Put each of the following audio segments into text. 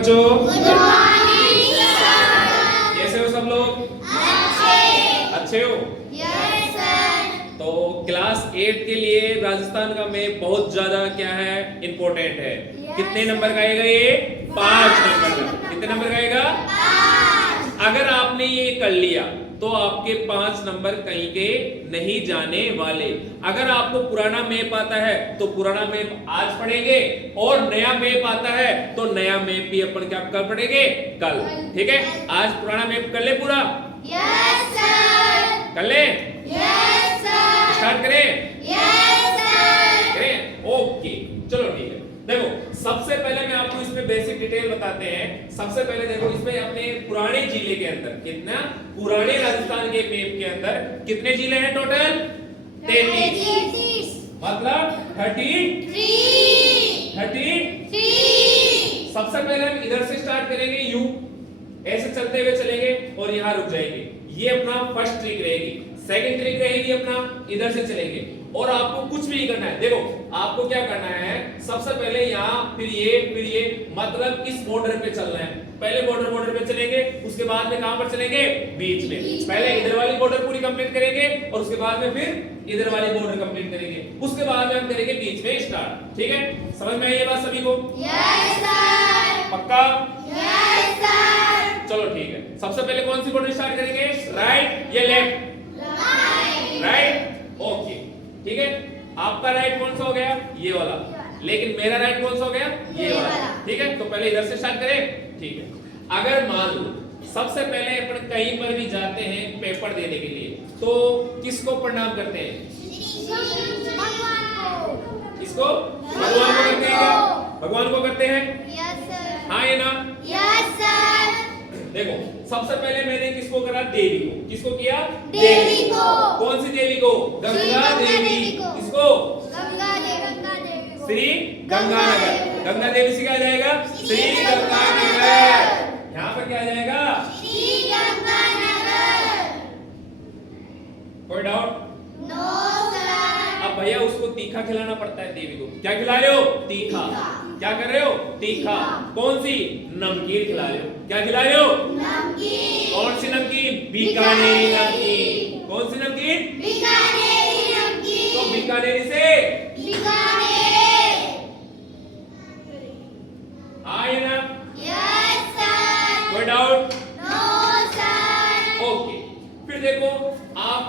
बच्चों, good morning sir. कैसे हो सब लोग? अच्छे हो? Yes sir. तो क्लास 8 के लिए राजस्थान का मैप बहुत ज्यादा क्या है, इम्पोर्टेंट है। कितने नंबर का आएगा ये? 5 नंबर का। कितने नंबर का आएगा? 5। अगर आपने ये कर लिया तो आपके 5 नंबर कहीं के नहीं जाने वाले। अगर आपको पुराना मैप आता है तो पुराना मैप आज पढ़ेंगे, और नया मैप आता है तो नया मैप भी अपन क्या कल पढ़ेंगे? कल। ठीक है, आज पुराना मैप कर ले पूरा। Yes sir. कर ले? Yes sir. स्टार्ट करें? Yes sir. करें? ओके, चलो ठीक है। देखो, सबसे पहले मैं आपको इसमें बेसिक डिटेल बताते हैं। सबसे पहले देखो, इसमें अपने पुराने जिले के अंदर कितना, पुराने राजस्थान के मैप के अंदर कितने जिले हैं टोटल? 33। मतलब 33। सबसे पहले हम इधर से स्टार्ट करेंगे, यू ऐसे चलते हुए चलेंगे और यहां रुक जाएंगे। ये अपना फर्स्ट ट्रिक रहेगी। सेकंड ट्रिक रहेगी अपना, इधर से चलेंगे और आपको कुछ भी नहीं करना है। देखो, आपको क्या करना है, सबसे पहले यहाँ, फिर ये, मतलब इस बॉर्डर पे चलना है। पहले बॉर्डर पे चलेंगे, उसके बाद में कहां पर चलेंगे? बीच में। पहले इधर वाली बॉर्डर पूरी कंप्लीट करेंगे और उसके बाद में फिर इधर वाली बॉर्डर कंप्लीट करेंगे। उसके बाद में हम करेंगे बीच में स्टार्ट। ठीक है, समझ में आई ये बात सभी को? Yes sir. पक्का? Yes sir. चलो ठीक है। सबसे पहले कौन सी बॉर्डर स्टार्ट करेंगे? राइट या लेफ्ट? राइट। ओके, ठीक है। आपका राइट कौन सा हो गया? ये वाला। लेकिन मेरा राइट कौन सा हो गया? ये वाला। ठीक है, तो पहले इधर से स्टार्ट करें। ठीक है। अगर मान लो सबसे पहले अपन कहीं पर भी जाते हैं पेपर देने के लिए, तो किसको प्रणाम करते हैं? किसको? भगवान को करते हैं क्या? भगवान को करते हैं? Yes sir. हाँ या ना? Yes sir. देखो, सबसे पहले मैंने किसको करा? देवी को। किसको किया? देवी को। कौन सी देवी को? गंगा देवी। किसको? गंगा देवी को। श्री गंगानगर। गंगा देवी से क्या आ जाएगा? श्री गंगानगर। यहाँ पर क्या आ जाएगा? श्री गंगानगर। कोई डाउट? No sir. अब भैया उसको तीखा खिलाना पड़ता है देवी को। क्या खिला रहे हो? तीखा। क्या कर रहे हो? तीखा। कौन सी? नमकीन खिला रहे हो। क्या खिला रहे हो? नमकीन। कौन सी नमकीन? बीकानेरी नमकीन। कौन सी नमकीन? बीकानेरी नमकीन। तो बीकानेरी से बीकानेर। आए ना? Yes sir. कोई डाउट? No sir. ओके। फिर देखो, आप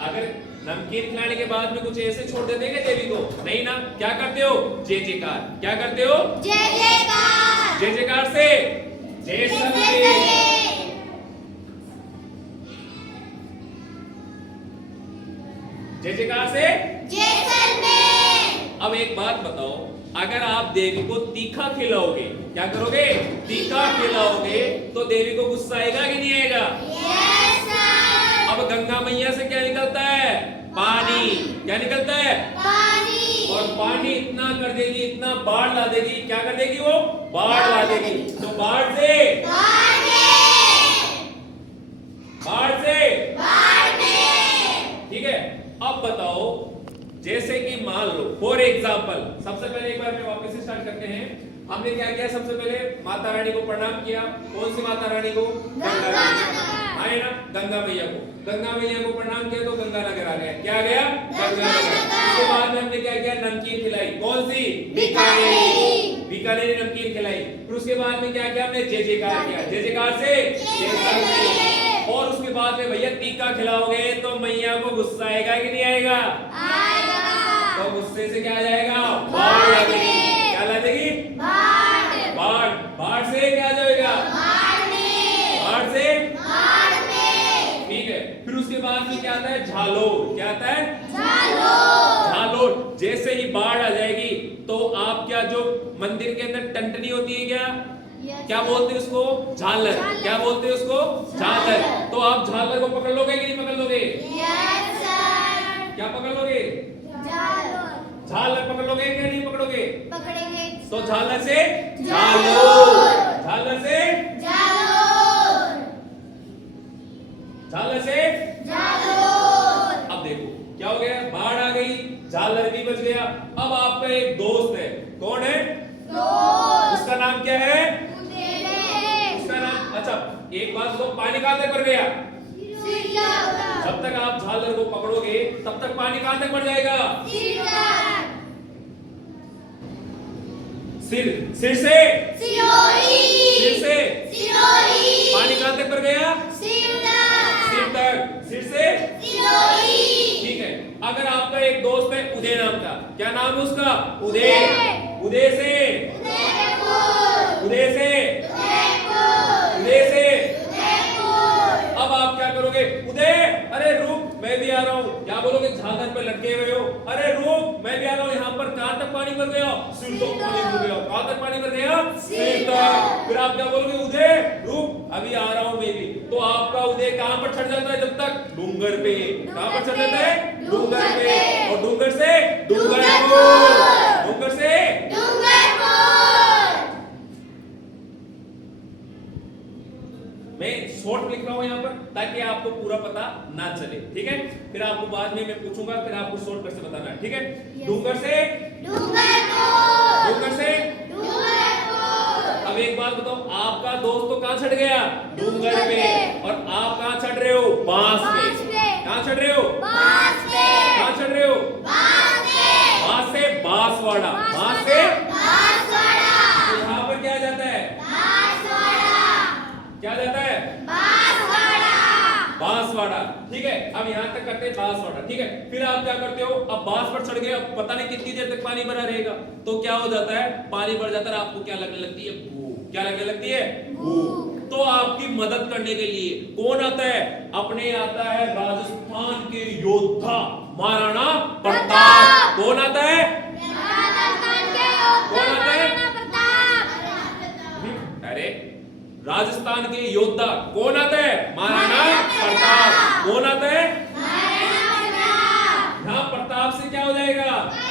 अगर नमकीन खिलाने के बाद में कुछ ऐसे छोड़ देते हैं देवी को? नहीं ना। क्या करते हो? जय जयकार। क्या करते हो? जय जयकार। जय जयकार से जय सलमें। जय जयकार से जैसलमेर। अब एक बात बताओ, अगर आप देवी को तीखा खिलाओगे, क्या करोगे? तीखा खिलाओगे, तो देवी को गुस्सा आएगा कि नहीं आएगा? Yes sir. अब गंगा मैया से क्या निकलता है? पानी। क्या निकलता है? पानी। और पानी इतना कर देगी, इतना बाढ़ ला देगी। क्या कर देगी वो? बाढ़ ला देगी। तो बाढ़ से ठीक है। अब बताओ, जैसे कि मान लो फॉर एग्जाम्पल, सबसे पहले एक बार में वापस से स्टार्ट करते हैं। हमने क्या किया? सबसे पहले माता रानी को प्रणाम किया। कौन सी माता रानी को? गंगा रानी। आए ना? गंगा मैया को। गंगा मैया को प्रणाम किया तो गंगानगर आ गया। क्या आ गया? गंगानगर। उसके बाद में हमने क्या किया? नमकीन खिलाई। कौन सी? बीकानेरी नमकीन खिलाई। फिर उसके बाद में क्या किया? हमने जय जयकार किया। जय जयकार से जय। और उसके बाद में भैया तीखा खिलाओगे तो मैया को गुस्सा आएगा कि नहीं आएगा? तो गुस्से से क्या आ जाएगा? बाढ़ ला देगी। क्या ला देगी? बाढ़। बाढ़ से क्या आ जाएगा? बाढ़ से। ठीक है। फिर उसके बाद में क्या आता है? झालोर। क्या आता है? झालोर। जैसे ही बाढ़ आ जाएगी तो आप क्या, जो मंदिर के अंदर टंटनी होती है, क्या बोलते हैं उसको? झालर। क्या बोलते हैं उसको? झालर। तो आप झालर को पकड़ लोगे कि नहीं पकड़ लोगे? Yes sir. क्या पकड़ लोगे? झालर पकड़ लोगे क्या नहीं पकड़ोगे? पकड़ेंगे। तो झालर से झालोर। झालर से झालर से झालोर। अब देखो क्या हो गया? बाढ़ आ गई, झालर भी बच गया। अब आपका एक दोस्त है, कौन है? उसका नाम क्या है? एक बात तो पानी कहां तक भर गया? सिर तक। जब तक आप झालर को पकड़ोगे तब तक पानी कहां तक भर जाएगा? सिर तक। सिर, सिर से, सिरोही। सिर से सिरोही। पानी कहां तक भर गया? सिर तक। सिर तक, सिर से सिरोही। ठीक है। अगर आपका एक दोस्त है उदय नाम का, क्या नाम है उसका? उदय। उदय। उदय से, उदयपुर। उदय से, उदयपुर। उदय से उदयपुर। अब आप क्या करोगे? उदय, अरे रुक, मैं भी आ रहा हूँ। क्या बोलोगे? झालर पे लटके हुए हो, अरे रुक, मैं भी आ रहा हूँ। यहाँ पर कहां तक पानी भर गया? सिर तक पानी भर गया। कहां तक पानी भर गया? सिर तक। फिर आप क्या बोलोगे? उदय रुक, अभी आ रहा हूँ मैं भी। तो आपका उदय कहां पर चढ़ जाता है? जब तक डूंगर पे। कहां पर चढ़ जाता है? डूंगर पे। और डूंगर से डूंगरपुर, डूंगर से डूंगरपुर। मैं शॉर्ट लिख रहा हूं यहां पर ताकि आपको पूरा पता ना चले, ठीक है? फिर आपको बाद में मैं पूछूंगा, फिर आपको शॉर्ट कर से बताना है, ठीक है? डूंगर से डूंगरपुर। डूंगर से डूंगरपुर। अब एक बात बताओ, आपका दोस्त तो कहां चढ़ गया? डूंगर पे। और आप कहां चढ़ रहे हो? बांस बांस पे। पे। कहां चढ़ रहे हो? बांस पे। कहां चढ़ रहे हो? बांस पे। बांस से बांसवाड़ा, बांस से बांसवाड़ा। तो यहां पर क्या आ जाता है? बांसवाड़ा। क्या आ जाता है? बांसवाड़ा। बांसवाड़ा, ठीक है? अब यहाँ तक करते हैं बांसवाड़ा, ठीक है? फिर आप क्या करते हो? अब बांस पर चढ़ गए, अब पता नहीं कितनी देर तक पानी भरा रहेगा, तो क्या हो जाता है? पानी भर जाता है। आपको क्या लगने लगती है? भूख। क्या लगने लगती है? भूख। तो आपकी मदद करने के लिए कौन आता है? अपने आता है राजस्थान के योद्धा महाराणा प्रताप। कौन आता है? राजस्थान के योद्धा कौन आता है? महाराणा प्रताप। अरे राजस्थान के योद्धा कौन आता है? महाराणा प्रताप। कौन आता है? महाराणा प्रताप। यहाँ प्रताप से क्या हो जाएगा?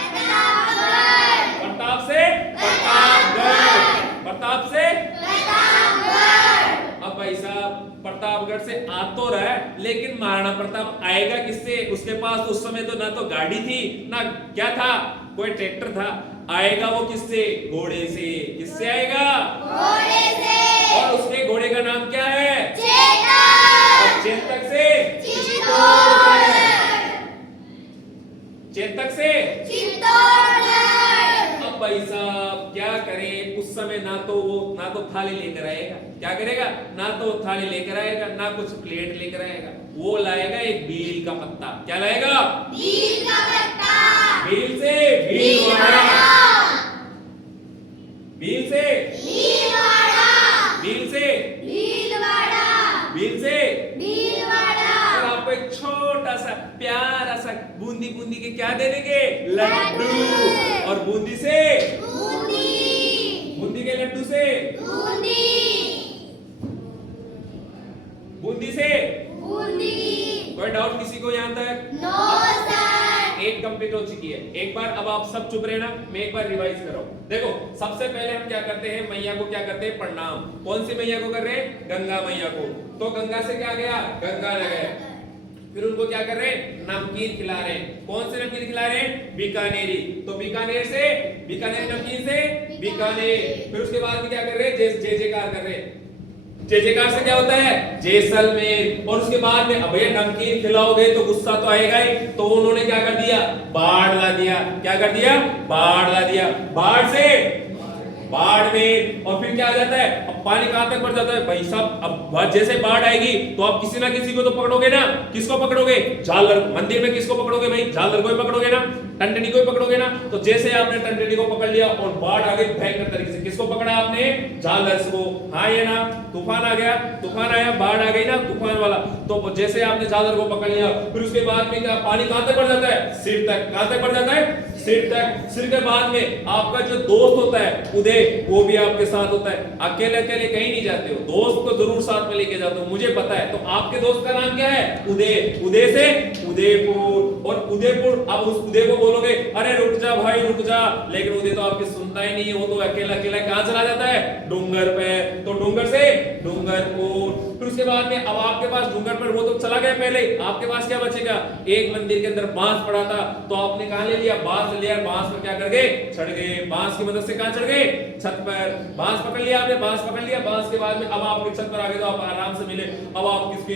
प्रतापगढ़। प्रताप से प्रतापगढ़, प्रताप से प्रतापगढ़। अब भाई साहब प्रतापगढ़ से आ तो रहा है, लेकिन महाराणा प्रताप आएगा किससे? उसके पास उस समय तो ना तो गाड़ी थी ना क्या था, कोई ट्रैक्टर था। आएगा वो किससे? घोड़े से। किससे आएगा? घोड़े से। और उसके घोड़े का नाम क्या है? चेतक। और चेतक से चित्तौड़गढ़। चेतक से चित्तौड़गढ़। अब भाई साहब क्या करें? उस समय ना तो थाली लेकर आएगा, क्या करेगा? ना तो थाली लेकर आएगा, ना कुछ प्लेट लेकर आएगा। वो लाएगा एक बील का पत्ता। क्या लाएगा? बील का पत्ता। बील से भीलवाड़ा, बील से भीलवाड़ा। बील से भीलवाड़ा। बील से भीलवाड़ा। और आपको एक छोटा सा प्यारा सा बूंदी बूंदी के क्या दे देंगे? लड्डू। और बूंदी से बूंदी। बूंदी के लड्डू से बूंदी। बूंदी से बूंदी। कोई डाउट किसी को यहाँ तक? No sir. एक कंप्लीट हो चुकी है। एक बार अब आप सब चुप रहना, मैं एक बार रिवाइज कर रहा हूं। देखो सबसे पहले हम क्या करते हैं? मैया को क्या करते हैं? प्रणाम। कौन सी मैया को कर रहे हैं? गंगा मैया को। तो गंगा से क्या गया? गंगा न गया। फिर उनको क्या कर रहे हैं? नमकीन खिला रहे हैं। कौन से नमकीन खिला रहे हैं? बीकानेरी। तो बीकानेर से, बीकानेर नमकीन से बीकानेर। फिर उसके बाद में क्या कर रहे हैं? जय जयकार कर रहे हैं। जय जयकार से क्या होता है? जैसलमेर। और उसके बाद में अब भैया नमकीन खिलाओगे तो गुस्सा तो आएगा ही, तो उन्होंने क्या कर दिया? बाढ़ ला दिया। क्या कर दिया? बाढ़ ला दिया। बाढ़ से बाड़मेर। और फिर क्या आ जाता है? अब पानी कहां तक बढ़ जाता है? भाई साहब अब जैसे बाढ़ आएगी तो आप किसी ना किसी को तो पकड़ोगे ना। किसको पकड़ोगे? झालर। मंदिर में किसको पकड़ोगे भाई? झालर को ही पकड़ोगे ना, टंडनी को ही पकड़ोगे ना। तो जैसे आपने टंडनी को पकड़ लिया और बाढ़ आ गई भयंकर तरीके से, किसको पकड़ा आपने? झालर को। हाँ ये ना, तूफान आ गया, तूफान आया, बाढ़ आ गई ना, तूफान वाला। तो जैसे आपने झालर को पकड़ लिया, फिर उसके बाद में क्या? पानी कहां तक बढ़ जाता है? सिर तक। कहां तक बढ़ जाता है? सिर तक। सिर के बाद में आपका जो दोस्त होता है उदय, वो भी आपके साथ होता है। अकेले अकेले कहीं नहीं जाते हो, दोस्त को जरूर साथ में लेके जाते हो, मुझे पता है। तो आपके दोस्त का नाम क्या है? उदय। उदय से उदयपुर। और उदयपुर, अब उस उदय को बोलोगे अरे रुक जा भाई रुक जा, लेकिन उदय तो आपकी सुनता ही नहीं है। वो तो अकेला अकेला कहां चला जाता है? डूंगर पे। तो डूंगर से डूंगरपुर। फिर उसके बाद में अब आपके पास डूंगर पर वो तो चला गया पहले, आपके पास क्या बचेगा? एक मंदिर के अंदर बांस पड़ा था, तो आपने कहां ले लिया? बांस ले लिया। बांस पर क्या कर गए? चढ़ गए। बांस की मदद से कहां चढ़ गए? छत पर। बांस पकड़ लिया आपने, बांस पकड़ लिया। बांस के बाद में अब आपके छत पर आ गए तो आप आराम से मिले। अब आप किसकी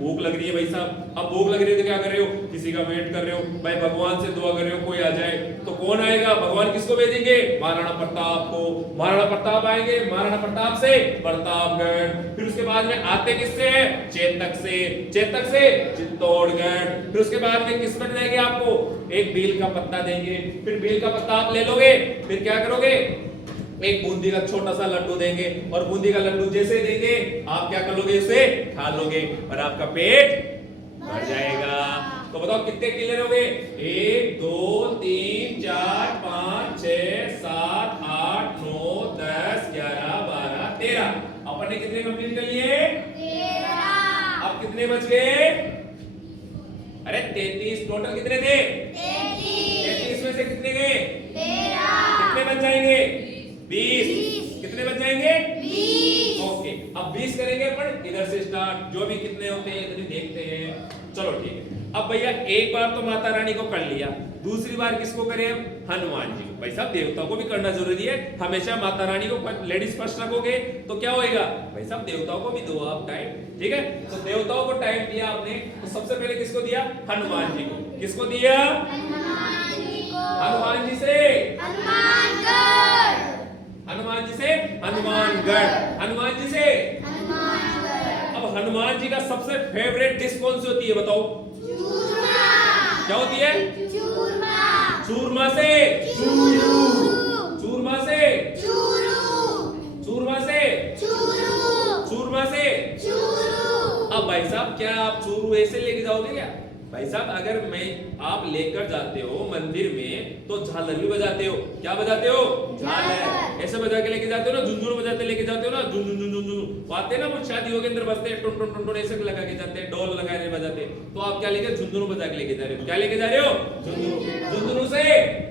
भूख लग रही है भाई साहब? अब भूख लग रही है तो क्या कर रहे हो? किसी का वेट कर रहे हो भाई, भगवान से दुआ कर रहे हो कोई आ जाए। तो कौन आएगा? भगवान किसको भेजेंगे? महाराणा प्रताप को। महाराणा प्रताप आएंगे, महाराणा प्रताप से प्रतापगढ़। फिर उसके बाद में आते किससे है? चेतक से। चेतक से चित्तौड़गढ़। फिर उसके बाद में किस पर देंगे आपको? एक बेल का पत्ता देंगे। फिर बेल का पत्ता आप ले लोगे, फिर क्या करोगे? एक बूंदी का छोटा सा लड्डू देंगे, और बूंदी का लड्डू जैसे देंगे आप क्या कर लोगे? उसे खा लोगे और आपका पेट भर जाएगा। तो बताओ कितने किले हो गए? 1 2 3 4 5 6 7 8 9 10 11 12 13। अपन ने कितने कंप्लीट कर लिए? 13। अब कितने बच गए? अरे 33। टोटल कितने थे? 33 में से कितने गए? 13। कितने बच जाएंगे? 20। कितने बच जाएंगे? 20। ओके, अब 20 करेंगे अपन इधर से स्टार्ट, जो भी कितने होते हैं इतने देखते हैं। चलो ठीक है। अब भैया एक बार तो माता रानी को कर लिया, दूसरी बार किसको करें हम? हनुमान जी को। भाई साहब देवताओं को भी करना जरूरी है, हमेशा माता रानी को लेडीज फर्स्ट रखोगे तो क्या होएगा? भाई साहब देवताओं को भी दो आप टाइम, ठीक है? तो देवताओं को टाइम दिया आपने, तो सबसे पहले किसको दिया? हनुमान जी को। किसको दिया? हनुमान जी को। हनुमान जी से हनुमानगढ़। हनुमान जी से हनुमानगढ़। हनुमान जी से हनुमानगढ़। अब हनुमान जी का सबसे फेवरेट डिश कौन सी होती है बताओ? चूरमा। क्या होती है? चूरमा। चूरमा से चूरू। चूरमा से चूरू। चूरमा से चूरू। चूरमा से। चूरू। अब भाई साहब क्या आप चूरू ऐसे लेके जाओगे क्या? भाई साहब अगर मैं आप लेकर जाते हो मंदिर में तो झालर भी बजाते हो। क्या बजाते हो? झालर। ऐसे बजा के लेके जाते हो ना, झुंझुनू बजाते लेके जाते हो ना, झुंझुन झुंझुन झुंझुन आते हैं ना, वो शादियों के अंदर बजते हैं, टुन टुन टुन टुन ऐसे लगा के जाते हैं, ढोल लगाए बजाते हैं। तो आप क्या लेके? झुंझुनू बजा के लेके जा रहे हो। क्या लेके जा रहे हो? झुंझुनू। झुंझुनू से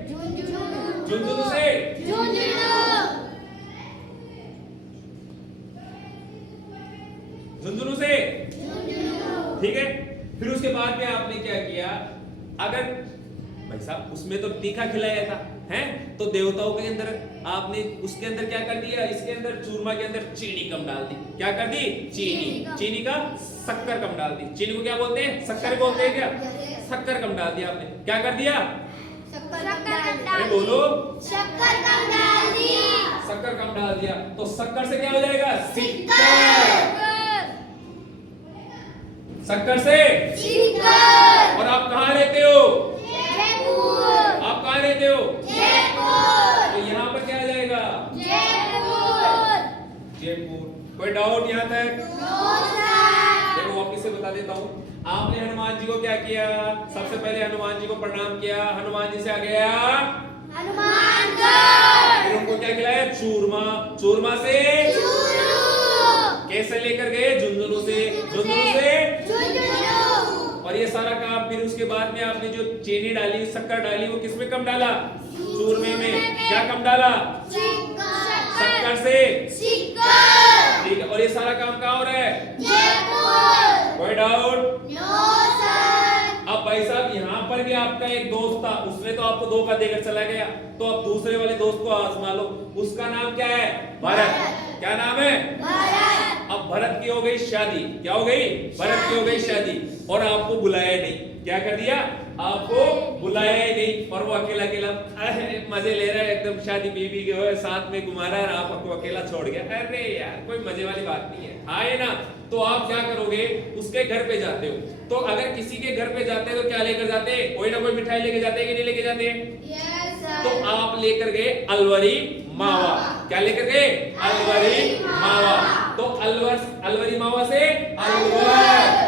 झुंझुनू से झुंझुनू से, ठीक है? फिर उसके बाद में आपने क्या किया? अगर भाई साहब उसमें तो तीखा खिलाया था, हैं? तो देवताओं के अंदर आपने उसके अंदर क्या कर दिया? इसके अंदर चूरमा के अंदर चीनी कम डाल दी। क्या कर दी? चीनी। चीनी का शक्कर कम डाल दी। चीनी को क्या बोलते हैं? शक्कर बोलते हैं क्या? शक्कर कम डाल दिया आपने। क्या कर दिया? अरे बोलो। शक्कर कम डाल दी। शक्कर कम डाल दिया तो शक्कर से क्या हो जाएगा? सिक्कर। शक्कर से सिक्कर। और आप कहाँ रहते हो? जयपुर। आप कहाँ रहते हो? जयपुर। तो यहाँ पर क्या आ जाएगा? जयपुर। जयपुर। कोई डाउट यहाँ तक? देखो वापिस से बता देता हूँ। आपने हनुमान जी को क्या किया? सबसे पहले हनुमान जी को प्रणाम किया, हनुमान जी से आ गया हनुमानगढ़। फिर उनको क्या खिलाया? चूरमा। चूरमा से चूरू। कैसे लेकर गए? झुंझुनू से। झुंझुनू से झुंझुनू। और ये सारा काम फिर उसके बाद में आपने जो चीनी डाली, शक्कर डाली, वो किसमें कम डाला? चूरमे में। क्या कम डाला? शक्कर से। ठीक है, और ये सारा काम कहाँ हो रहा है? जयपुर। कोई डाउट? No sir. अब भाई साहब यहाँ पर भी आपका एक दोस्त था, उसने तो आपको धोखा देकर चला गया, तो अब दूसरे वाले दोस्त को आजमा लो। उसका नाम क्या है? भरत। क्या नाम है? भरत। अब भरत की हो गई शादी। क्या हो गई? भरत की हो गई शादी, और आपको बुलाया नहीं। क्या कर दिया? आपको बुलाया ही नहीं, और वो अकेला अकेला मजे ले रहा है, एकदम शादी बीबी के हो साथ में घुमा रहा है, और आपको अकेला छोड़ गया। अरे यार कोई मजे वाली बात नहीं है, आए ना। तो आप क्या करोगे? उसके घर पे जाते हो, तो अगर किसी के घर पे जाते हो तो क्या लेकर जाते हैं? कोई ना कोई मिठाई लेके जाते हैं कि नहीं लेके जाते हैं? Yes sir. तो आप लेकर गए अलवरी मावा। क्या लेकर गए? अलवरी मावा। तो अलवरी मावा से अलवर।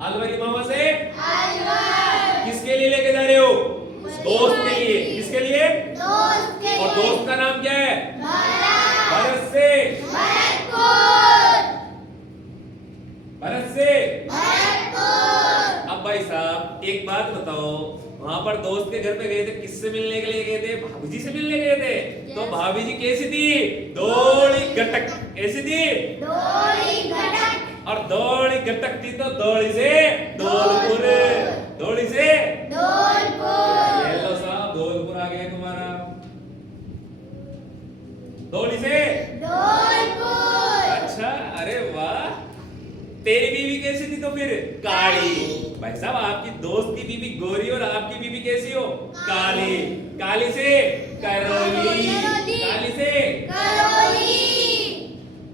अलवरी मावा से अलवर। किसके लिए लेके जा रहे हो? दोस्त के लिए। किसके लिए? दोस्त के और दोस्त का नाम क्या है? भरत। भरत से। भरतपुर। भरत से। भरतपुर। अब भाई भाई साहब एक बात बताओ, वहां पर दोस्त के घर पे गए थे, किससे मिलने के लिए गए थे? भाभी जी से मिलने गए थे। तो भाभी जी कैसी थी? दौड़ी गटक। ऐसी थी? डोली घटक। और दौड़ी गटक थी तो दौड़ी से दौलपुर, दौड़ी से डोलपुर। हेलो साहब, दौलपुर आ गया तुम्हारा। दौड़ी से डोलपुर। अच्छा, अरे वाह। तेरी बीवी कैसी थी तो फिर? काली। भाई साहब आपकी दोस्त की बीवी गोरी और आपकी बीवी कैसी हो? काली। काली से करौली, काली से करौली।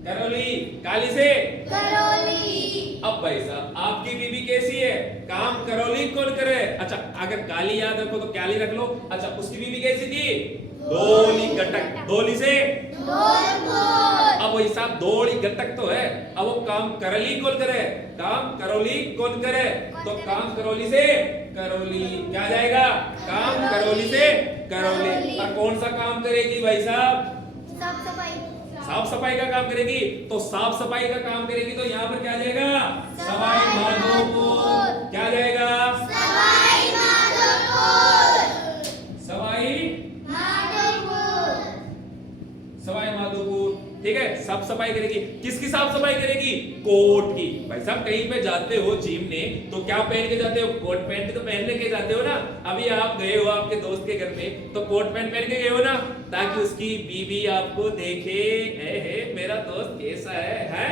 करौली, काली से। करौली। अब भाई साहब आपकी बीवी कैसी है? काम करौली कौन करे? अच्छा, अगर काली याद रखो तो काली रख लो। अच्छा, उसकी बीवी कैसी थी? दोली गटक। दोली से डोलपुर। अब वही साहब दोली गटक तो है, अब वो काम करौली कौन करे? काम करौली कौन करे? तो काम करौली से करौली। क्या जाएगा? काम करौली से करौली। और कौन सा काम करेगी भाई साहब? साफ सफाई। साफ सफाई का काम करेगी। तो साफ सफाई का काम करेगी तो यहाँ पर क्या जाएगा? सवाई माधोपुर। क्या जाएगा? सवाई माधोपुर। सवाई माधोपुर। सवाई माधोपुर। ठीक है, साफ सफाई करेगी। किसकी साफ सफाई करेगी? कोर्ट की। भाई साहब कहीं पे जाते हो जिमने तो क्या पहन के जाते हो? कोट पैंट तो पहन के जाते हो ना। अभी आप गए हो आपके दोस्त के घर में तो कोट पैंट पहन के गए हो ना, ताकि उसकी बीवी आपको देखे, हे मेरा दोस्त कैसा है?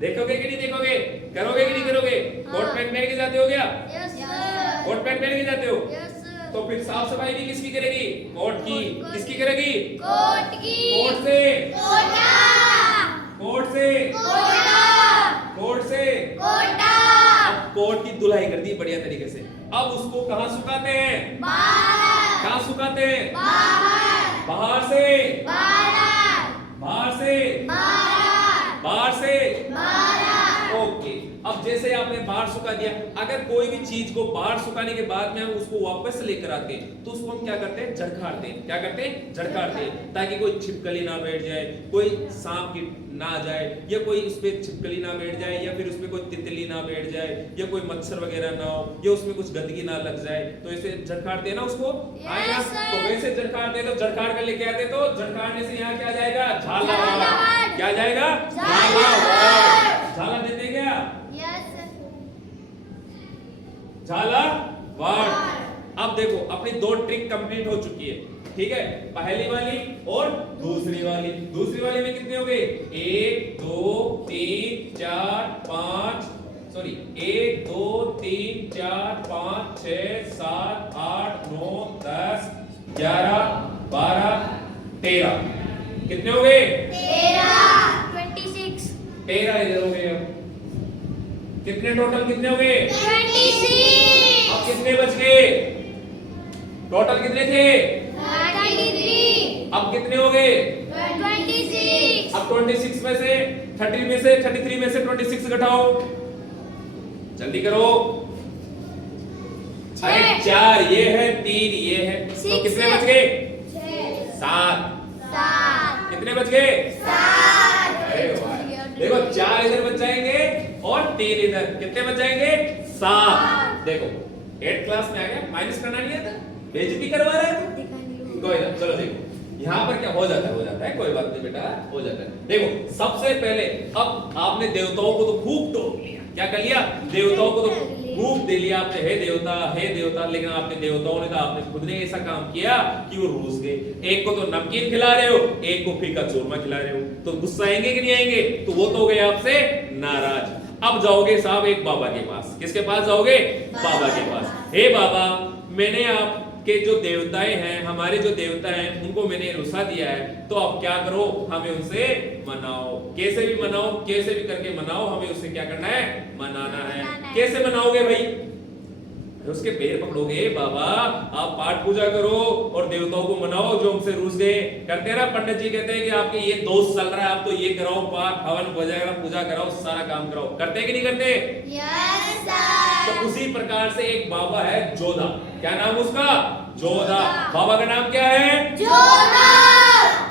देखोगे कि नहीं देखोगे? करोगे कि नहीं करोगे? कोट पैंट पहन के जाते हो क्या? Yes sir. कोट पैंट पहन के जाते हो? Yes sir. तो फिर साफ सफाई भी किसकी करेगी? कोर्ट की। किसकी करेगी? कोट की। कोर्ट से। कोटा। कोर्ट से। कोटा। कोर्ट से। कोटा। अब कोर्ट की धुलाई कर दी बढ़िया तरीके से। अब उसको कहाँ सुखाते हैं? बाहर। कहाँ सुखाते हैं? बाहर। बाहर से। बाहर। बाहर से। बाहर। बाहर से। बाहर। ओके। अब जैसे आपने बाहर सुखा दिया, अगर कोई भी चीज को बाहर सुखाने के बाद में हम उसको वापस लेकर आते हैं तो उसको हम क्या करते हैं? झड़काते हैं। क्या करते हैं? झड़काते हैं, ताकि कोई छिपकली ना बैठ जाए, कोई सांप की ना आ जाए, या कोई उस पे छिपकली ना बैठ जाए, या फिर उसमें कोई तितली ना बैठ जाए, या कोई मच्छर वगैरह ना हो, या उसमें कुछ गंदगी ना लग जाए। तो ऐसे झड़काते हैं ना उसको। आएगा तो वैसे झड़काते हैं। तो झड़काड़ कर लेके आते तो झड़काने से यहाँ क्या जाएगा? झालावाड़। क्या जाएगा? झालावाड़। झाला देते क्या? यस झालावाड़। अब देखो अपनी दो ट्रिक कंप्लीट हो चुकी है। ठीक है, पहली वाली और दूसरी वाली। दूसरी वाली में कितने हो गए? 1 2 3 4 5, सॉरी 1 2 3 4 5 6 7 8 9 10 11 12 13। कितने हो गए? 26। 13 इधर हो गए। अब कितने टोटल कितने हो गए? 26। अब कितने बच गए? टोटल कितने थे? 33। अब कितने हो गए? 26। अब 26 में से 30 में से 33 में से 26 घटाओ, जल्दी करो। अरे 4 ये है, 3 ये है, तो कितने बच गए? 7। 7। कितने बच गए? 7। अरे वाह, देखो 4 इधर बच जाएंगे और 3 इधर। कितने बच जाएंगे? 7। देखो 8th क्लास में आ गया, माइनस करना नहीं आता, बेइज्जती करवा रहा है तू। कोई ना, चलो देखो यहाँ पर क्या हो जाता है, कोई बात नहीं बेटा, हो जाता है। देखो सबसे पहले अब आपने देवताओं को तो खूब टोक लिया। क्या कर लिया? देवताओं को तो खूब दे लिया आपने, हे देवता, लेकिन आपने देवताओं ने कहा, आपने खुद ने ऐसा काम किया कि वो रूस गए। एक को तो नमकीन खिला रहे हो, एक को फीका चूरमा खिला रहे हो, तो गुस्सा आएंगे कि नहीं आएंगे? तो वो तो हो गए आपसे नाराज। अब जाओगे साहब एक बाबा के पास। किसके पास जाओगे? बाबा के पास। हे बाबा, मैंने आपके जो देवताएं हैं, हमारे जो देवता हैं, उनको मैंने रुसा दिया है, तो अब क्या करो? हमें उनसे मनाओ। कैसे भी मनाओ, कैसे भी करके मनाओ, हमें उससे क्या करना है? मनाना है। कैसे मनाओगे भाई? उसके पैर पकड़ोगे, बाबा आप पाठ पूजा करो और देवताओं को मनाओ जो हमसे रूस गए। करते हैं ना, पंडित जी कहते हैं कि आपके ये दोष चल रहा है, आप तो ये कराओ, पाठ हवन वगैरह पूजा कराओ, सारा काम कराओ। करते हैं कि नहीं करते? Yes sir. तो उसी प्रकार से एक बाबा है जोधा। क्या नाम उसका? जोधा। बाबा का नाम क्या है? जोधा।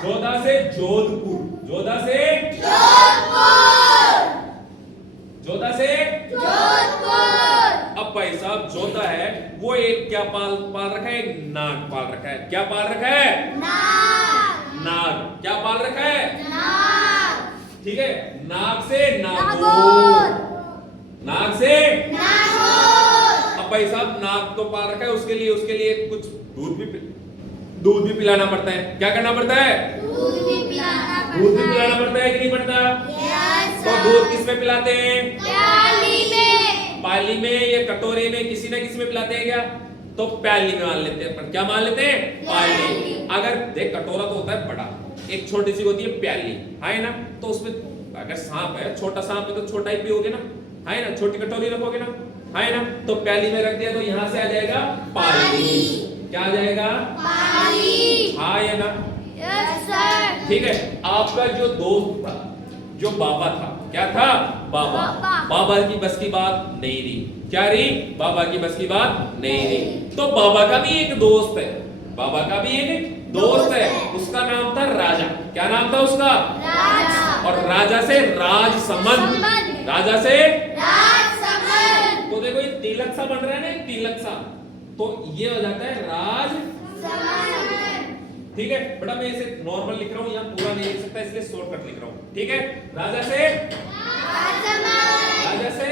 जोधा से जोधपुर। जोधा से जोधपुर। जोधा से जोधपुर। अब भाई साहब जोता है वो एक क्या पाल पाल रखा है, एक नाग पाल रखा है। क्या पाल रखा है? नाग। क्या पाल रखा है? ठीक है, नाग से नागोर, नाग से अब भाई साहब नाग तो पाल रखा है, उसके लिए कुछ दूध भी पिलाना पड़ता है। क्या करना पड़ता है? दूध भी पिलाना पड़ता है कि नहीं पड़ता? तो दूध किसमें पिलाते हैं? प्याली में या कटोरे में, किसी ना किसी में पिलाते हैं क्या? तो प्याली में मान लेते हैं, पर क्या मान लेते हैं? प्याली। अगर देख कटोरा तो होता है बड़ा, एक छोटी सी होती है प्याली, है ना? तो उसमें अगर सांप है, छोटा सांप है तो छोटा ही पियोगे ना, है ना? छोटी कटोरी रखोगे ना, है ना? तो प्याली में रख दिया तो यहाँ से आ जाएगा पानी। क्या आ जाएगा? पानी। हाँ या ना? Yes sir. ठीक है, आपका जो दोस्त था, जो बाबा था, क्या था? बाबा। बाबा की बस की बात नहीं रही। क्या रही? बाबा की बस की बात नहीं रही। तो बाबा का भी एक दोस्त है, बाबा का भी एक दोस्त है, उसका नाम था राजा। क्या नाम था उसका? राजा। और राजा से राज संबंध, राजा से राज संबंध। तो देखो ये तिलक सा बन रहा है ना, तिलक सा, तो ये हो जाता है राज संबंध। ठीक है बेटा, मैं इसे नॉर्मल लिख रहा हूँ, यहाँ पूरा नहीं लिख सकता इसलिए शॉर्टकट लिख रहा हूँ। ठीक है, राजा से राज संबंध, राजा से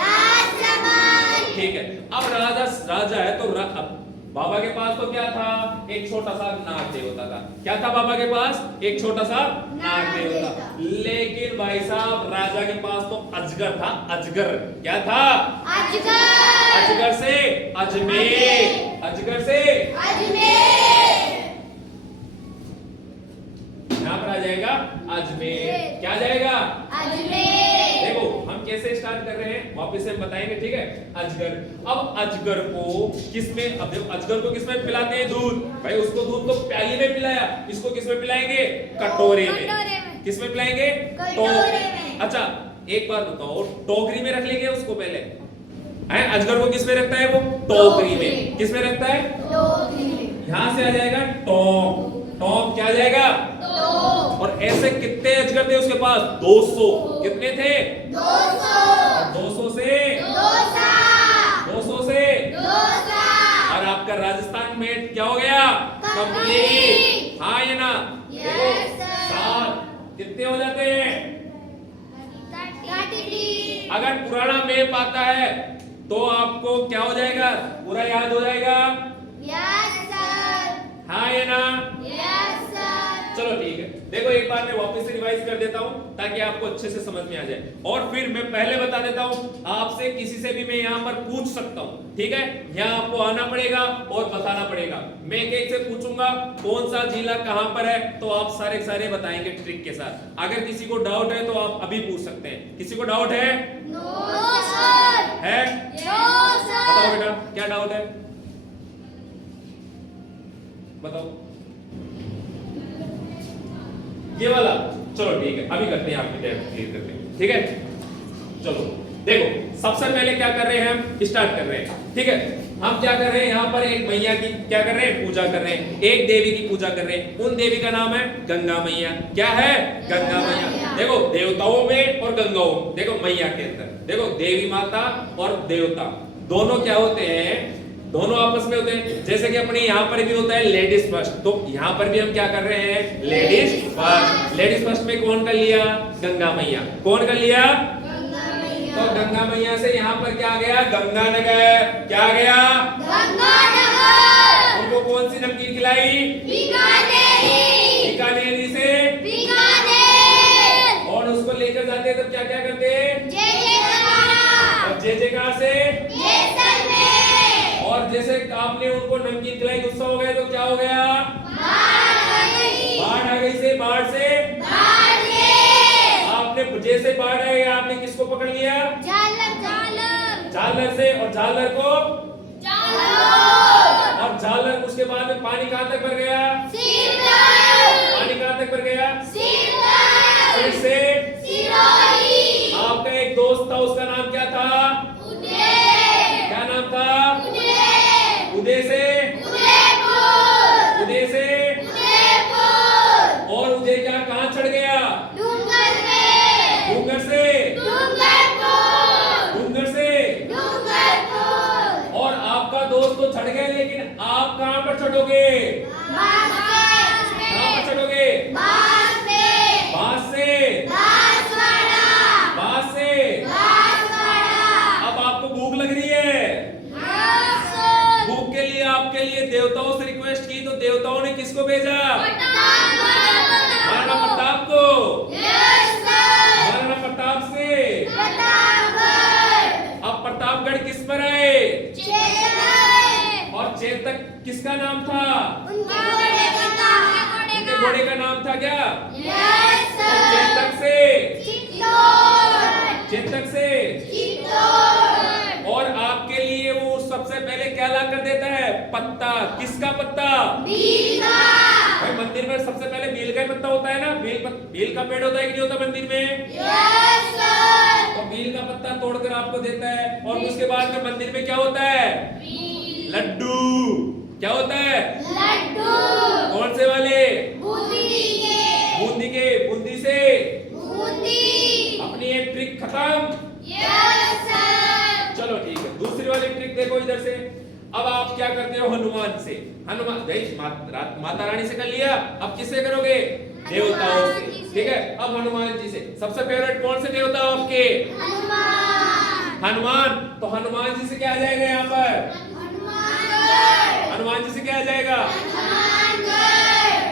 राज संबंध। ठीक है, अब राजा है तो अब बाबा के पास तो क्या था? एक छोटा सा नाग देवता था। क्या था बाबा के पास? एक छोटा सा नाग देवता। लेकिन भाई साहब राजा के पास तो अजगर था, अजगर। क्या था? अजगर। अजगर से अजमेर, अजगर से अजमेर। यहाँ पर आ जाएगा अजमेर। क्या जाएगा? अजमेर। देखो हम कैसे स्टार्ट कर रहे हैं, वापस से बताएंगे। ठीक है, अजगर। अब अजगर को किसमें, अब देखो अजगर को किसमें पिलाते हैं? दूध। भाई उसको दूध तो प्याली में पिलाया, इसको किसमें पिलाएंगे? कटोरे में। किसमें पिलाएंगे? कटोरे में। अच्छा एक बात बताओ, टोकरी में रख लेंगे उसको पहले, है? अजगर को किसमें रखता है वो? टोकरी में। किसमें रखता है? टोकरी में। यहां से आ जाएगा टोक, टोक क्या आ जाएगा? और ऐसे कितने अजगर थे उसके पास? 200। कितने थे? 200। 200 से 200 से 200। और आपका राजस्थान में क्या हो गया? कंप्लीट। हाँ या ना? देखो 7 कितने हो जाते हैं? 33। अगर पुराना मैप आता है तो आपको क्या हो जाएगा? पूरा याद हो जाएगा? Yes sir. हाँ या ना? Yes sir. चलो ठीक है, देखो एक बार मैं वापस से रिवाइज कर देता हूं ताकि आपको अच्छे से समझ में आ जाए। और फिर मैं पहले बता देता हूं, आपसे किसी से भी मैं यहां पर पूछ सकता हूं। ठीक है, यहां आपको आना पड़ेगा और बताना पड़ेगा। मैं एक से पूछूंगा कौन सा जिला कहां पर है, तो आप सारे सारे बताएंगे ट्रिक के साथ। अगर किसी को डाउट है तो आप अभी पूछ सकते हैं। किसी को डाउट है? No sir. है? No sir. बताओ बेटा क्या डाउट है, बताओ। ये वाला? चलो ठीक है, अभी करते हैं, आपकी डाउट क्लियर करते हैं। ठीक है, चलो देखो सबसे पहले क्या कर रहे हैं, हम स्टार्ट कर रहे हैं। ठीक है, हम क्या कर रहे हैं, यहाँ पर एक मैया की क्या कर रहे हैं? पूजा कर रहे हैं। एक देवी की पूजा कर रहे हैं। उन देवी का नाम है गंगा मैया। क्या है? गंगा मैया। देखो देवताओं में और गंगाओं, देखो मैया के अंदर देखो देवी माता और देवता दोनों क्या होते हैं? दोनों आपस में होते हैं। जैसे कि अपने यहाँ पर भी होता है लेडीज फर्स्ट, तो यहाँ पर भी हम क्या कर रहे हैं? Ladies first. लेडीज फर्स्ट में कौन कर लिया? गंगा मैया। कौन कर लिया? गंगा मैया। तो गंगा मैया से यहाँ पर क्या आ गया? गंगानगर। क्या आ गया? गंगानगर। उनको कौन सी नमकीन खिलाई? बीकानेरी। बीकानेरी से बीकानेर। और उसको लेकर जाते तब क्या क्या करते? और जय से और जैसे आपने उनको नमकीन खिलाई, गुस्सा हो गए तो क्या हो गया? बाढ़ आ गई से बाढ़ से आपने जैसे बाढ़ आई, आपने किसको पकड़ लिया? झालर से। और झालर को और झालर, उसके बाद में पानी कहां तक भर गया? पानी कहां तक भर गया? सिर से आपका एक दोस्त था, उसका नाम क्या था? क्या नाम था? उदय से उदय से और उदय क्या कहां चढ़ गया? डूंगर से डूंगर से दोस्त तो चढ़ गए, लेकिन आप कहां पर चढ़ोगे? कहां पर चढ़ोगे? बांस से। बांस से। अब आपको भूख लग रही है। भूख के लिए आपके लिए देवताओं से रिक्वेस्ट की, तो देवताओं ने किसको भेजा? महाराणा प्रताप को। महाराणा प्रताप से। अब प्रतापगढ़ किस पर आए? और चेतक किसका नाम था? उनके घोड़े का नाम था क्या? तो चेतक से। और आपके लिए वो सबसे पहले क्या ला कर देता है? पत्ता। किसका पत्ता? भाई मंदिर में सबसे पहले बील का पत्ता होता है ना? बील का पेड़ होता है कि नहीं होता मंदिर में? तो बील का पत्ता तोड़कर आपको देता है। और उसके बाद में मंदिर में क्या होता है? लड्डू। क्या होता है? कौन से वाले? बूंदी के। बूंदी से। अपनी एक ट्रिक खत्म। चलो ठीक है, दूसरी वाली ट्रिक देखो इधर से। अब आप क्या करते हो? हनुमान से। माता रानी से कर लिया, अब किससे करोगे? देवताओं से। ठीक है, अब हनुमान जी से। सबसे फेवरेट कौन से देवता हो आपके? हनुमान। तो हनुमान जी से क्या आ जाएगा यहाँ पर? हनुमान जी से क्या आ जाएगा?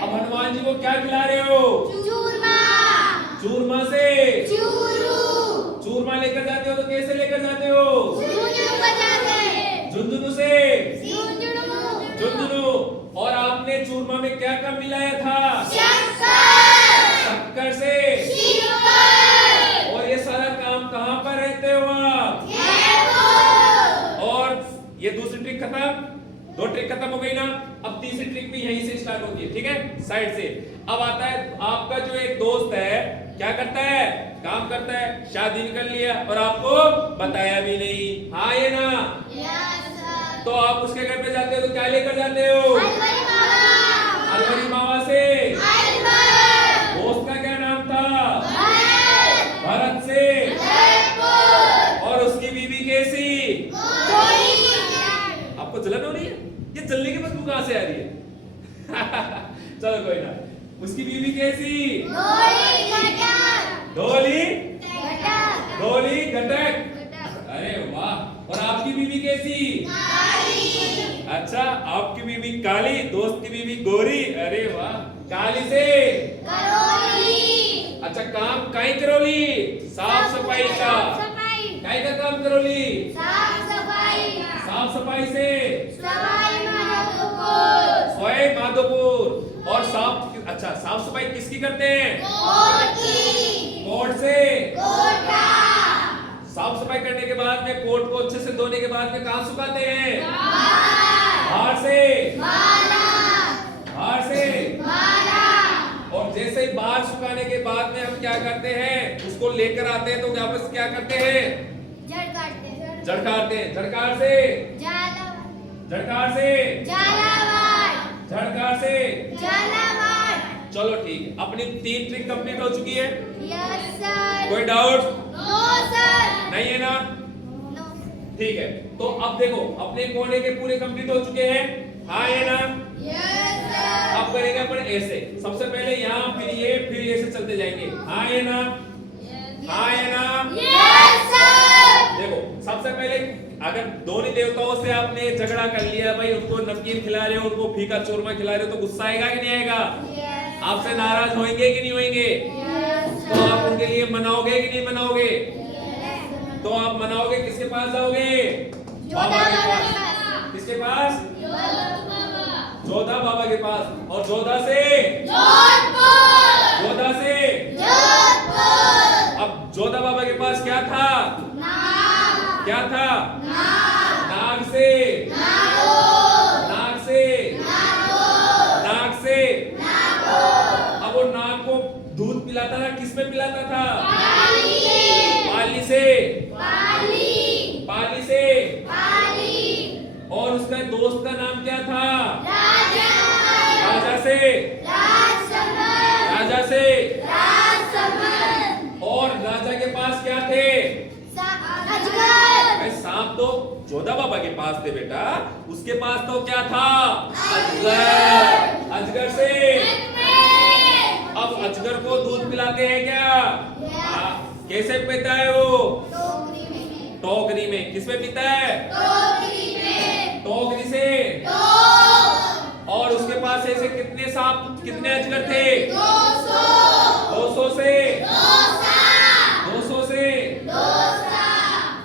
अब हनुमान जी को क्या खिला रहे हो? चूरमा से। चूरमा लेकर जाते हो तो कैसे लेकर जाते हो? झुंझुनू से। झुंझुनू। और आपने चूरमा में क्या कम मिलाया था? शक्कर से। और ये सारा काम कहां पर रहते हो आप? और ये दूसरी ट्रिक खत्म। दो ट्रिक खत्म हो गई ना? अब तीसरी ट्रिक भी यहीं से स्टार्ट होती है। ठीक है, साइड से। अब आता है आपका जो एक दोस्त है, क्या करता है? काम करता है, शादी कर लिया और आपको बताया भी नहीं। हाँ ये ना? तो आप उसके घर पे जाते हो तो क्या लेकर जाते हो? अलवरी मावा से। दोस्त का क्या नाम था? भरत से। और उसकी बीवी कैसी? आपको जलन हो रही है? ये जलने की बदबू कहां से आ रही है? चलो कोई ना। उसकी बीवी कैसी? ढोली घटक। अरे वाह। और आपकी बीवी कैसी? अच्छा, आपकी बीवी काली, दोस्त की बीवी गोरी। अरे वाह। काली से। अच्छा, काम काई करोली? साफ सफाई का। काई का काम करोली? साफ सफाई से। सवाई माधोपुर। और अच्छा, साफ सफाई किसकी करते हैं? कोर्ट से। साफ सफाई करने के बाद में कोर्ट को अच्छे से धोने के बाद में कहां सुखाते हैं? बाहर से। बाहर से। और जैसे ही बाहर सुखाने के बाद में हम क्या करते हैं? उसको लेकर आते हैं तो वापस क्या करते हैं? झड़काते हैं। झड़कार से। झड़कार से। झड़कार से। चलो ठीक है, अपनी 3 ट्रिक कंप्लीट हो चुकी है। कोई डाउट? नहीं है ना? ठीक है, तो अब देखो अपने कोने के पूरे कंप्लीट हो चुके हैं। हाँ है ना? अब करेंगे अपन ऐसे। सबसे पहले यहाँ, फिर ये से चलते जाएंगे। हाँ है ना? हाँ है ना? देखो सबसे पहले अगर दोनों देवताओं से आपने झगड़ा कर लिया, भाई उनको नमकीन खिला रहे हो, उनको फीका चूरमा खिला रहे हो, तो गुस्सा आएगा कि नहीं आएगा? आपसे नाराज होंगे कि नहीं होंगे? तो आप उनके लिए मनाओगे कि नहीं मनाओगे? तो आप मनाओगे, किसके पास जाओगे? बाबा के पास। किसके पास? जोधा बाबा के पास। और जोधा से? जोधा से? अब जोधा बाबा के पास क्या था? क्या था? नाग से। नाग से। नाग से। अब वो नाग को दूध पिलाता था, किस में पिलाता था? पाली से। पाली से। और उसका दोस्त का नाम क्या था? राजा से। राजा से। और राजा के पास क्या थे? सांप। तो जोधा बाबा के पास थे बेटा, उसके पास तो क्या था? अजगर। अजगर से अब अजगर को दूध पिलाते हैं क्या? कैसे पीता है वो? टोकरी में। किसमें पीता है? टोकरी से। और उसके पास ऐसे कितने सांप, कितने अजगर थे? 200 से। 200 से।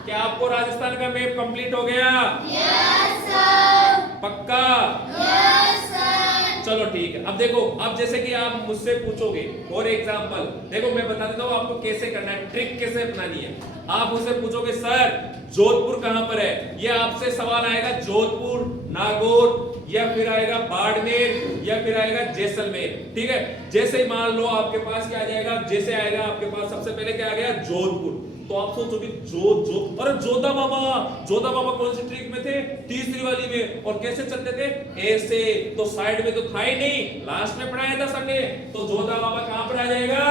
क्या आपको राजस्थान का मैप कंप्लीट हो गया? Yes sir. पक्का? Yes sir. चलो ठीक है। अब देखो, अब जैसे कि आप मुझसे पूछोगे और एग्जांपल, देखो मैं बता देता हूँ आपको कैसे करना है, ट्रिक कैसे अपनानी है। आप मुझसे पूछोगे सर जोधपुर कहां पर है, ये आपसे सवाल आएगा जोधपुर, नागौर, या फिर आएगा बाड़मेर, या फिर आएगा जैसलमेर। ठीक है, जैसे ही मान लो आपके पास क्या आ जाएगा, जैसे आएगा आपके पास सबसे पहले क्या आ गया? जोधपुर। तो आप सोचोगे अरे जोधा बाबा कौन सी ट्रिक में थे? तीसरी वाली में। और कैसे चलते थे? ऐसे। तो साइड में तो था ही नहीं, लास्ट में पढ़ाया था सबने। तो जोधा बाबा कहां पर आ जाएगा?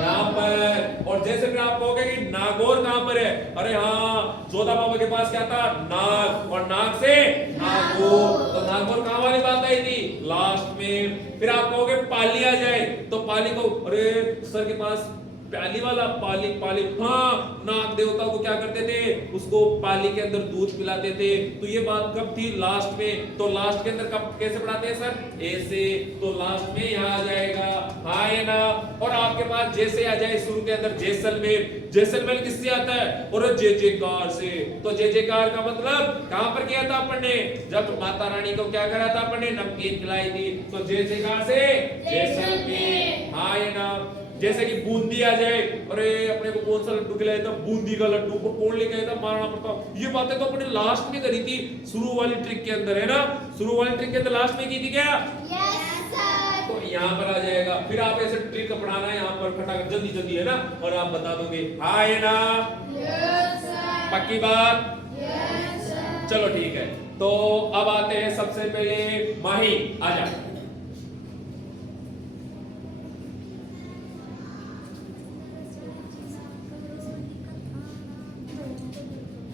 यहाँ पर। और जैसे फिर आप कहोगे कि नागौर कहां पर है, अरे हाँ जोधा बाबा के पास क्या था? नाग, और नाग से नागौर। तो नागौर कहां वाली बात आई थी? लास्ट में। फिर आप कहोगे पाली आ जाए, तो पाली को, अरे सर के पास पाली वाला, पाली हाँ, नाग देवता को क्या करते थे? उसको पाली के अंदर दूध पिलाते थे। तो ये बात कब थी? लास्ट में। तो लास्ट के अंदर कब कैसे पढ़ाते हैं सर? ऐसे। तो लास्ट में यहाँ आ जाएगा, हाँ है ना। और आपके पास जैसे आ जाए शुरू के अंदर जैसलमेर। जैसलमेर किससे आता है? और जय जयकार से। तो जय जयकार का मतलब कहां पर किया था अपन ने? जब माता रानी को क्या करा था अपन ने? नमकीन खिलाई थी। तो जय जयकार से जैसलमेर, हाँ है ना। जैसे कि बूंदी आ जाए, अरे अपने को कौन सा लड्डू खिलाया था? बूंदी का लड्डू को कौन लेके आया था? महाराणा प्रताप। ये बातें तो अपने लास्ट में करी थी, शुरू वाली ट्रिक के अंदर, है ना। शुरू वाली ट्रिक के अंदर लास्ट में की थी क्या? Yes sir. तो यहाँ पर आ जाएगा। फिर आप ऐसे ट्रिक अपनाना है यहाँ पर फटाफट जल्दी जल्दी, है ना, और आप बता दोगे, हाँ है ना। Yes sir. पक्की बात? Yes sir. चलो ठीक है। तो अब आते हैं सबसे पहले माही, आ जा।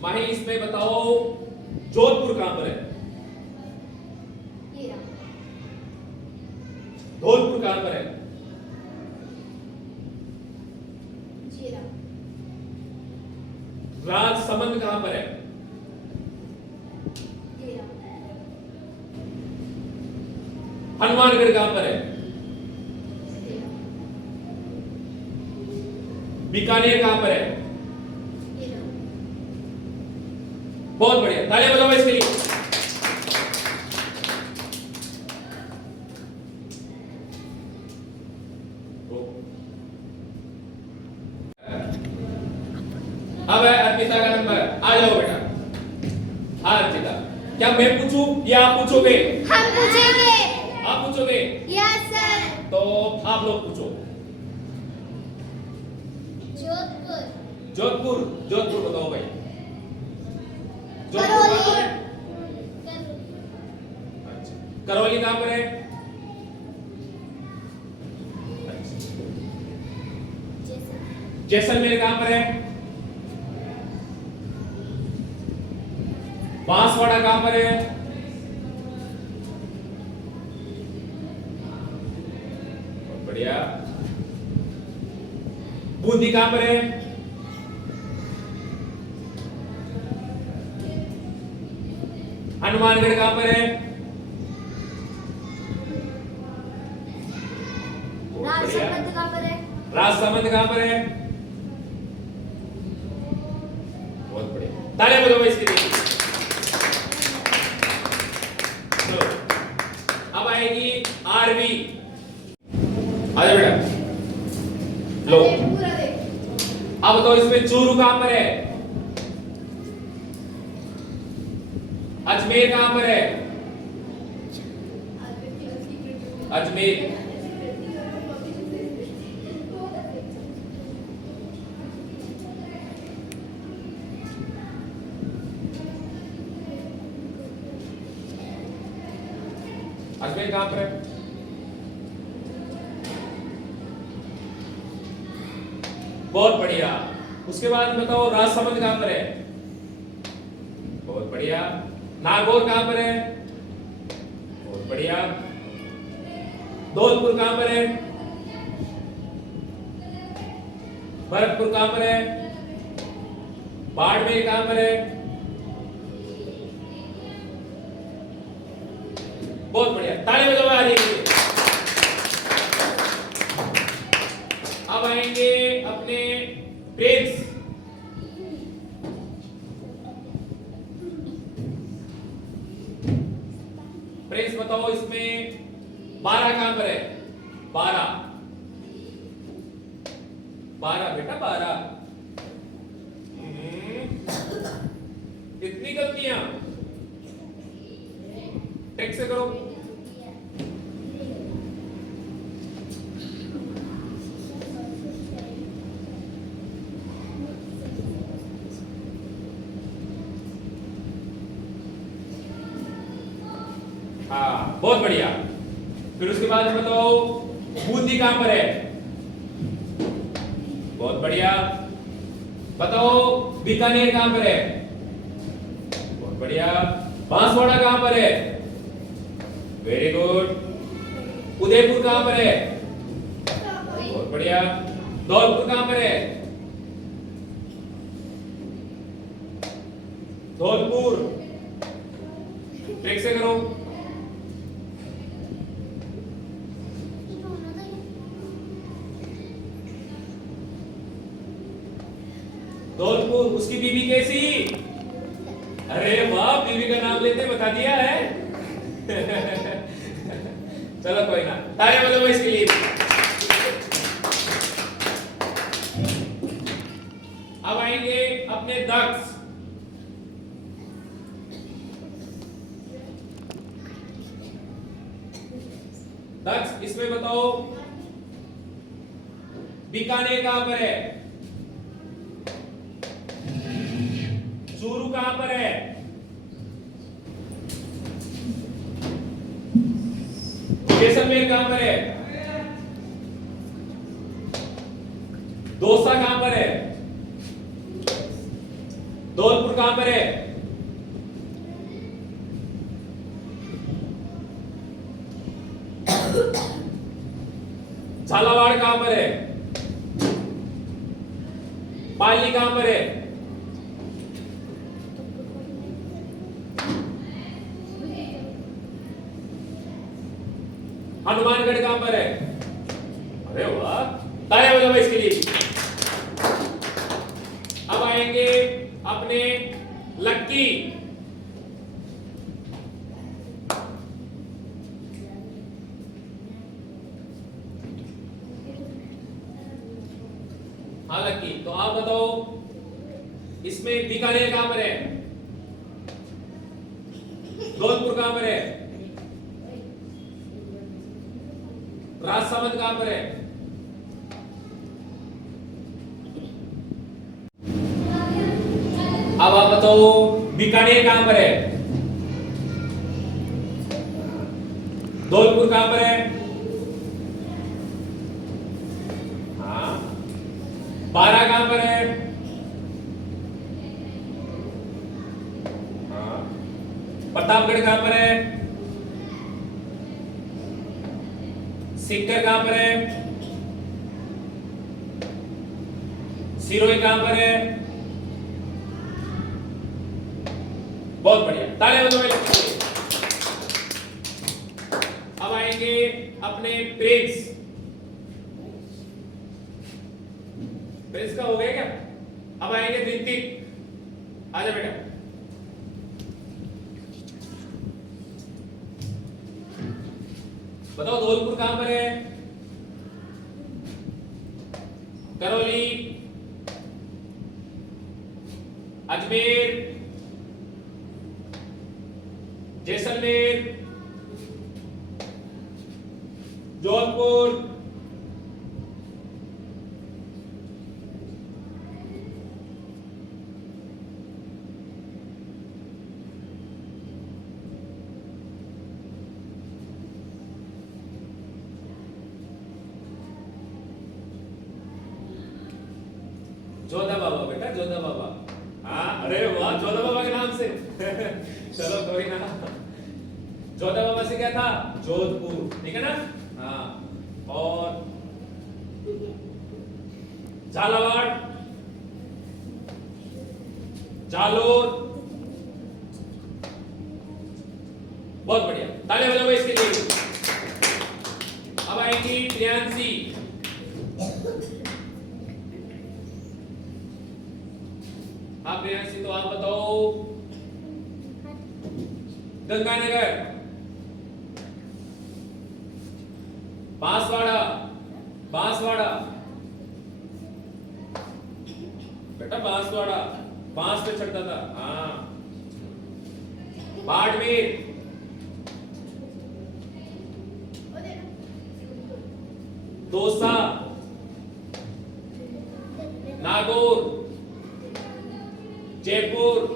माही इसमें बताओ जोधपुर कहां पर है? धौलपुर कहां पर है? राजसमंद कहां पर है? हनुमानगढ़ कहां पर है? बीकानेर कहां पर है? बहुत बढ़िया, तालियां बजाओ इसके लिए। अब है अर्पिता का नंबर, आ जाओ बेटा। हाँ अर्पिता, क्या मैं पूछूं या आप पूछोगे? हम पूछेंगे। आप पूछोगे? Yes sir. तो आप लोग पूछो। जोधपुर। जोधपुर, जोधपुर बताओ भाई। करौली। करौली कहां पर है? जैसलमेर कहां पर है? बांसवाड़ा कहां पर है? बहुत बढ़िया। बूंदी कहां पर है? हनुमानगढ़ कहां पर है? राजसमंद कहां पर है? राजसमंद कहां पर है? बहुत बढ़िया, तालियां बजाओ इसके लिए। चलो अब आएगी आरवी, आ जाओ बेटा। लो अब तो इसमें चूरू कहां पर है? अजमेर कहां पर है? अजमेर। अजमेर कहां पर है? बहुत बढ़िया। उसके बाद बताओ राजसमंद कहां पर है? बहुत बढ़िया। नागौर कहां पर है? बहुत बढ़िया। धौलपुर कहां पर है? भरतपुर कहां पर है? बाड़मेर कहां पर है? बहुत बढ़िया, ताली बजाओ आ रही है। अब आएंगे अपने प्रिंस। प्रिंस बताओ इसमें 12 कहां पर है? 12 बेटा 12। इतनी गलतियां टेक से करो। हाँ बहुत बढ़िया। फिर उसके बाद बताओ बूंदी कहां पर है? बहुत बढ़िया। बताओ बीकानेर कहां पर है? बहुत बढ़िया। बांसवाड़ा कहां पर है? Very good. उदयपुर कहां पर है? बहुत बढ़िया। धौलपुर कहां पर है? धौलपुर ट्रिक से करो। धौलपुर, उसकी बीवी कैसी? अरे वाह, बीवी का नाम लेते बता दिया है। चलो कोई ना, तालियां बजाओ इसके लिए। अब आएंगे अपने दक्ष। दक्ष, इसमें बताओ बीकानेर कहां पर है? चूरू कहां पर है? जैसलमेर कहां पर है? दौसा कहां पर है? धौलपुर कहां पर है? झालावाड़ कहां पर है? पाली कहां पर है? हनुमानगढ़ कहां पर है? अरे वाह, तालियां बजाओ इसके लिए। अब आएंगे अपने लक्की। हाँ लक्की, तो आप बताओ इसमें बीकानेर कहां पर है? धौलपुर कहां पर है? राजसमंद कहां पर है? अब आप बताओ बीकानेर कहां पर है? धौलपुर कहां पर है? हाँ। बारा कहां पर है? हाँ। प्रतापगढ़ कहां पर है? सीकर कहां पर है? सिरोही कहां पर है? बहुत बढ़िया, तालियां बजाओ। अब आएंगे अपने प्रिंस। प्रिंस का हो गया क्या? अब आएंगे ऋतिक। आजा बेटा। बताओ धौलपुर कहां पर है? करौली, अजमेर, जैसलमेर, जौनपुर, जोधा बाबा बेटा, जोधा बाबा। हाँ, अरे वाह, जोधा बाबा के नाम से चलो कोई ना। जोधाबाबा से क्या था? जोधपुर, ठीक है ना? हाँ। और झालावाड़, जालोर। बहुत बढ़िया, तालियां बजाओ इसके लिए। अब आएंगी प्रियांशी। हाँ प्रियांशी, तो आप बताओ। गंगानगर, बांसवाड़ा, बांसवाड़ा बेटा, बांसवाड़ा, बांस पे चढ़ता था। हाँ। बाड़मेर, दौसा, नागौर, जयपुर,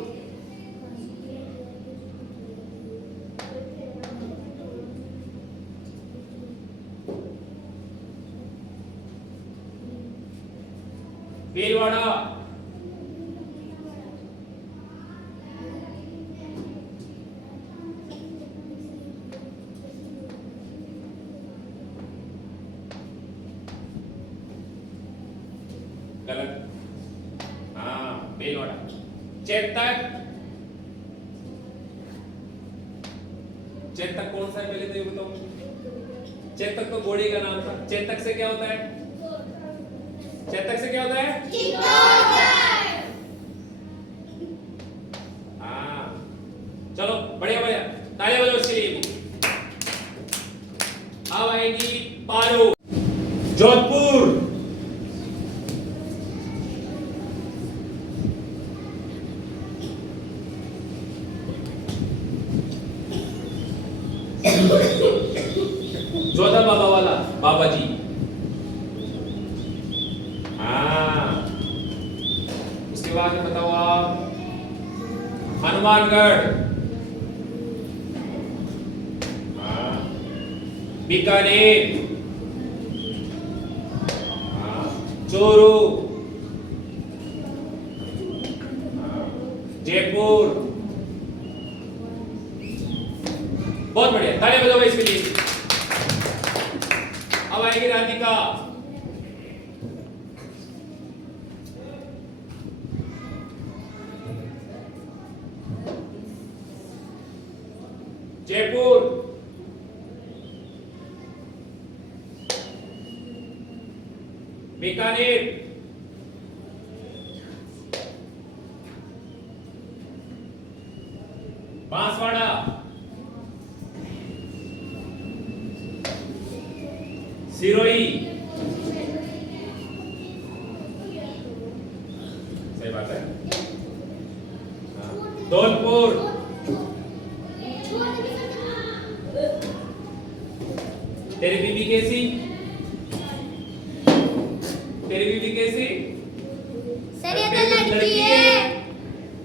भीलवाड़ा, गलत। हाँ भीलवाड़ा। चेतक, चेतक कौन सा है पहले तो ये बताओ मुझे। चेतक तो घोड़े का नाम था। चेतक से क्या होता है? चेतक से क्या होता है? हाँ चलो, बढ़िया बढ़िया, तालियां बजाओ इसके लिए। अब आएगी पारो। जोधपुर, जोधा बाबा वाला बाबा जी। हाँ। उसके बाद में बताओ आप। हनुमानगढ़, हाँ। बीकानेर, हाँ। चूरू, हाँ। जयपुर। बहुत बढ़िया, तालियां बजाओ इसके लिए। अब आएगी राधिका। जयपुर, बीकानेर, बांसवाड़ा, सिरोही। सही बात है। धौलपुर, तेरी बीबी कैसी? तेरी बीबी कैसी? सर ये तो तेरी लड़की है।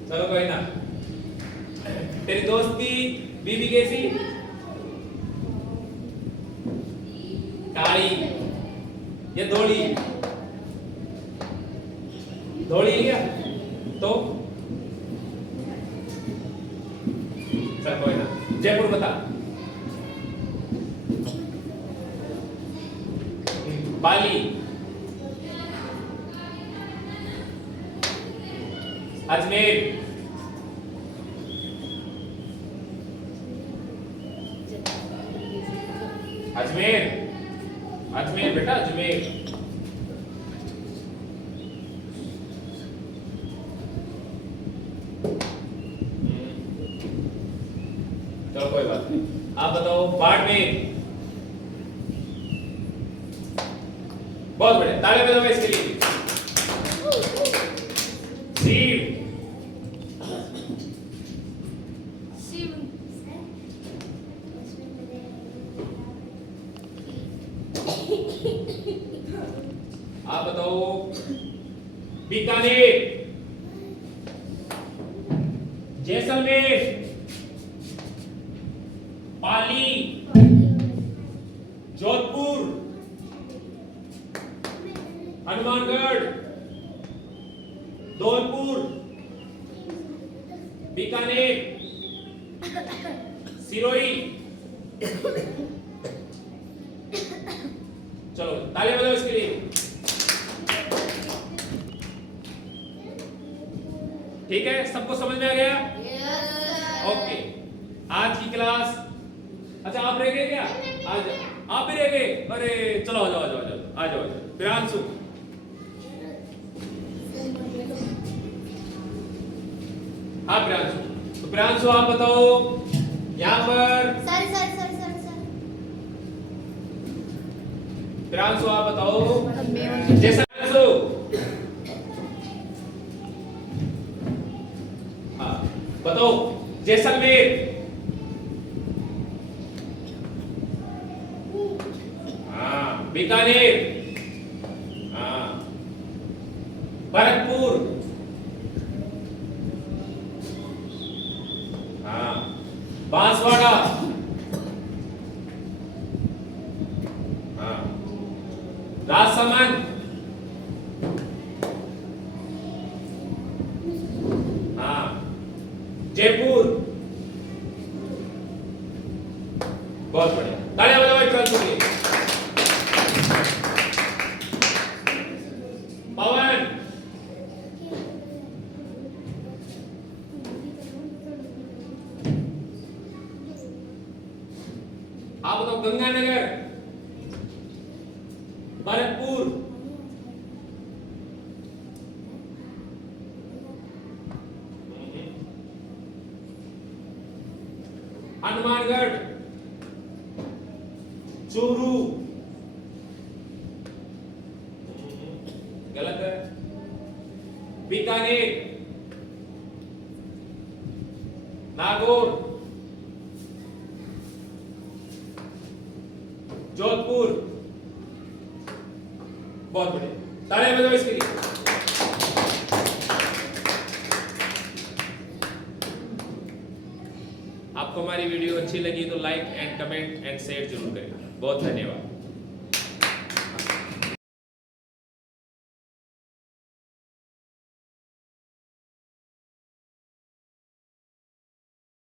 चलो कोई ना। तेरी दोस्त की बीबी कैसी? काली या धोली? धोली है क्या? तो चल कोई ना। जयपुर बता। बाली, अजमेर, अजमेर, अजमेर बेटा, अजमेर। चलो कोई बात नहीं। आप बताओ बाड़मेर। बहुत बढ़िया, तालियां बजाओ इसके लिए। सीव, आप बताओ बीकानेर, जैसलमेर, पाली, जोधपुर, हनुमानगढ़, धौलपुर, बीकानेर, सिरोही। चलो तालियां बजाओ इसके लिए। ठीक है, सबको समझ में आ गया? ओके, आज की क्लास, अच्छा आप रह गए क्या? आज आप भी रह गए? अरे चलो आ जाओ आ जाओ आ जाओ आ जाओ आ जाओ। प्रियांशु, हाँ प्रियांशु, तो प्रियांशु आप बताओ यहाँ पर। सर प्रियांशु आप बताओ, जैसा प्रियांशु, हाँ बताओ, जैसलमेर, हाँ बीकानेर, हाँ भरतपुर, हाँ बांसवाड़ा, हाँ राजसमंद, हाँ जयपुर। बहुत बढ़िया, तालियां बजाओ एक बार के लिए। पवन, आप बताओ गंगानगर, भरतपुर, हनुमानगढ़, चूरू, गलत है, बीकानेर, नागौर, जोधपुर। बहुत बढ़िया, तालियां बजाओ इसके लिए। आपको हमारी वीडियो अच्छी लगी तो like and comment and share जरूर करें। बहुत धन्यवाद।